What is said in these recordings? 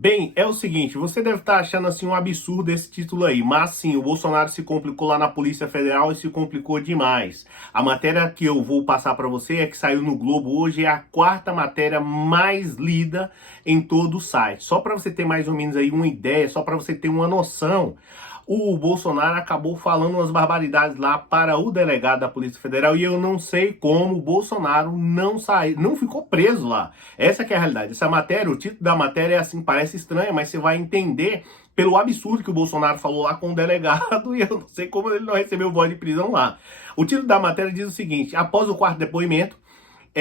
Bem, é o seguinte, você deve estar achando assim um absurdo esse título aí, mas sim, o Bolsonaro se complicou lá na Polícia Federal e se complicou demais. A matéria que eu vou passar para você é que saiu no Globo hoje, é a quarta matéria mais lida em todo o site. Só para você ter mais ou menos aí uma ideia, só para você ter uma noção, o Bolsonaro acabou falando umas barbaridades lá para o delegado da Polícia Federal e eu não sei como o Bolsonaro não saiu, não ficou preso lá. Essa que é a realidade. Essa matéria, o título da matéria é assim, parece estranha, mas você vai entender pelo absurdo que o Bolsonaro falou lá com o delegado e eu não sei como ele não recebeu voz de prisão lá. O título da matéria diz o seguinte: após o quarto depoimento,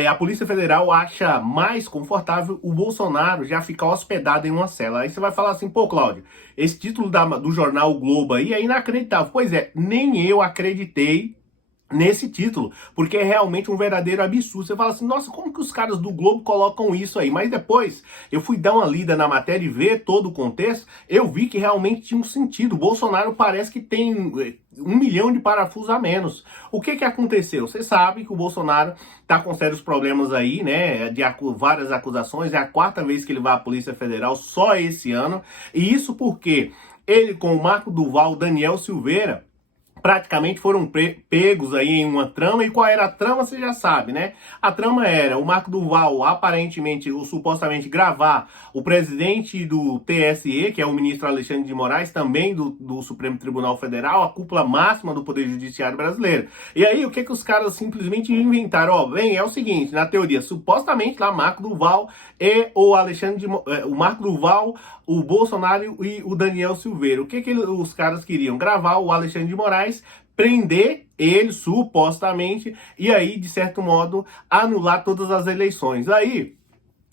a Polícia Federal acha mais confortável o Bolsonaro já ficar hospedado em uma cela. Aí você vai falar assim, pô, Cláudio, esse título do jornal o Globo aí é inacreditável. Pois é, nem eu acreditei nesse título, porque é realmente um verdadeiro absurdo. Você fala assim, nossa, como que os caras do Globo colocam isso aí? Mas depois eu fui dar uma lida na matéria e ver todo o contexto, eu vi que realmente tinha um sentido. O Bolsonaro parece que tem 1 milhão de parafusos a menos. O que aconteceu? Você sabe que o Bolsonaro tá com sérios problemas aí, né, de várias acusações, é a quarta vez que ele vai à Polícia Federal só esse ano, e isso porque ele com o Marco Duval, Daniel Silveira, praticamente foram pegos aí em uma trama. E qual era a trama, você já sabe, né? A trama era o Marco Duval, aparentemente, ou supostamente, gravar o presidente do TSE, que é o ministro Alexandre de Moraes, também do Supremo Tribunal Federal, a cúpula máxima do Poder Judiciário brasileiro. E aí, o que os caras simplesmente inventaram? Ó, bem, é o seguinte, na teoria, supostamente lá, Marco Duval e o o Marco Duval, o Bolsonaro e o Daniel Silveira. O que os caras queriam? Gravar o Alexandre de Moraes, prender ele supostamente e aí, de certo modo, anular todas as eleições. Aí,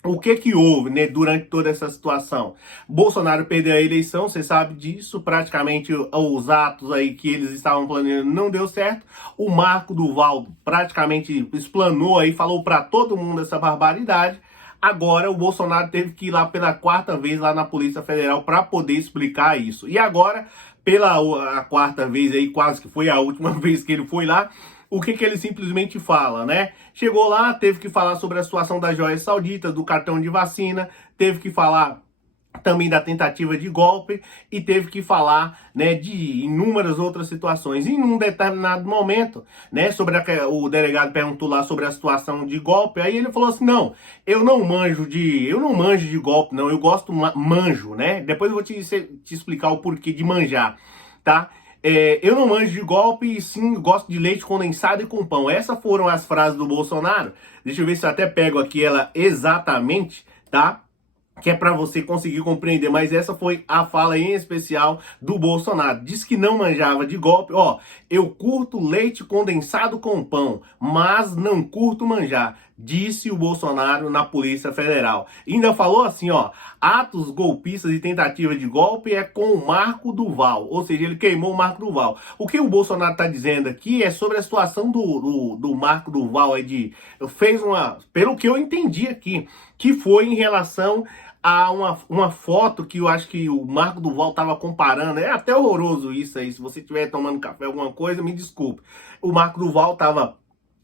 o que houve, né, durante toda essa situação? Bolsonaro perdeu a eleição, você sabe disso, praticamente os atos aí que eles estavam planejando não deu certo. O Marco Duval praticamente explanou aí, falou para todo mundo essa barbaridade. Agora o Bolsonaro teve que ir lá pela quarta vez lá na Polícia Federal para poder explicar isso. E agora, pela a quarta vez aí, quase que foi a última vez que ele foi lá, o que ele simplesmente fala, né? Chegou lá, teve que falar sobre a situação das joias sauditas, do cartão de vacina, teve que falar também da tentativa de golpe e teve que falar, né, de inúmeras outras situações. Em um determinado momento, né, o delegado perguntou lá sobre a situação de golpe, aí ele falou assim, não, eu não manjo de golpe, não, eu gosto manjo, né? Depois eu vou te explicar o porquê de manjar, tá? Eu não manjo de golpe e sim gosto de leite condensado e com pão. Essas foram as frases do Bolsonaro. Deixa eu ver se eu até pego aqui ela exatamente, tá? Que é para você conseguir compreender, mas essa foi a fala em especial do Bolsonaro. Diz que não manjava de golpe. Ó, eu curto leite condensado com pão, mas não curto manjar, disse o Bolsonaro na Polícia Federal. E ainda falou assim, ó, atos golpistas e tentativa de golpe é com o Marco Duval, ou seja, ele queimou o Marco Duval. O que o Bolsonaro está dizendo aqui é sobre a situação do Marco Duval aí pelo que eu entendi aqui, que foi em relação a uma foto que eu acho que o Marco Duval estava comparando. É até horroroso isso aí. Se você estiver tomando café, alguma coisa, me desculpe. O Marco Duval estava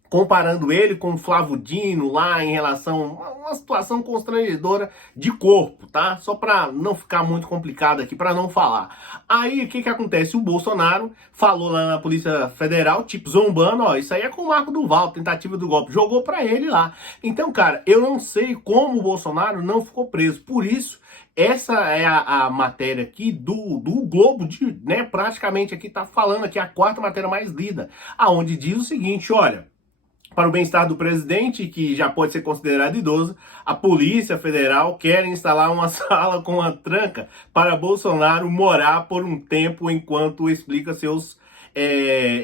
comparando ele com o Flávio Dino lá em relação a uma situação constrangedora de corpo, tá? Só para não ficar muito complicado aqui, para não falar. Aí, o que acontece? O Bolsonaro falou lá na Polícia Federal, tipo, zombando, ó, isso aí é com o Marco Duval, tentativa do golpe, jogou para ele lá. Então, cara, eu não sei como o Bolsonaro não ficou preso, por isso essa é a matéria aqui do Globo, né, praticamente aqui tá falando aqui a quarta matéria mais lida, aonde diz o seguinte, olha, para o bem-estar do presidente, que já pode ser considerado idoso, a Polícia Federal quer instalar uma sala com uma tranca para Bolsonaro morar por um tempo enquanto explica seus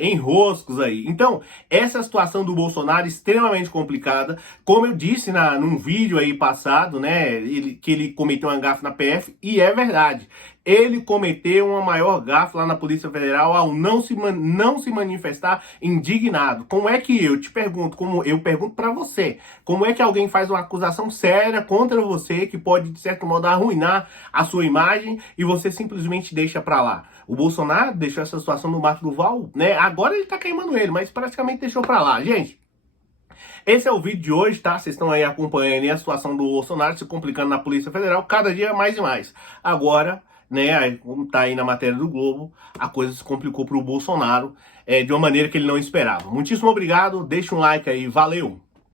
enroscos aí. Então, essa situação do Bolsonaro é extremamente complicada. Como eu disse num vídeo aí passado, né, que ele cometeu uma gafe na PF, e é verdade. Ele cometeu uma maior gafe lá na Polícia Federal ao não se manifestar indignado. Como é que eu te pergunto, como eu pergunto para você, como é que alguém faz uma acusação séria contra você que pode, de certo modo, arruinar a sua imagem e você simplesmente deixa para lá? O Bolsonaro deixou essa situação no Marco Duval, né? Agora ele tá queimando ele, mas praticamente deixou para lá. Gente, Esse é o vídeo de hoje, tá? Vocês estão aí acompanhando aí a situação do Bolsonaro se complicando na Polícia Federal, cada dia mais e mais. Agora, né, como tá aí na matéria do Globo, a coisa se complicou pro Bolsonaro de uma maneira que ele não esperava. Muitíssimo obrigado, deixa um like aí, valeu!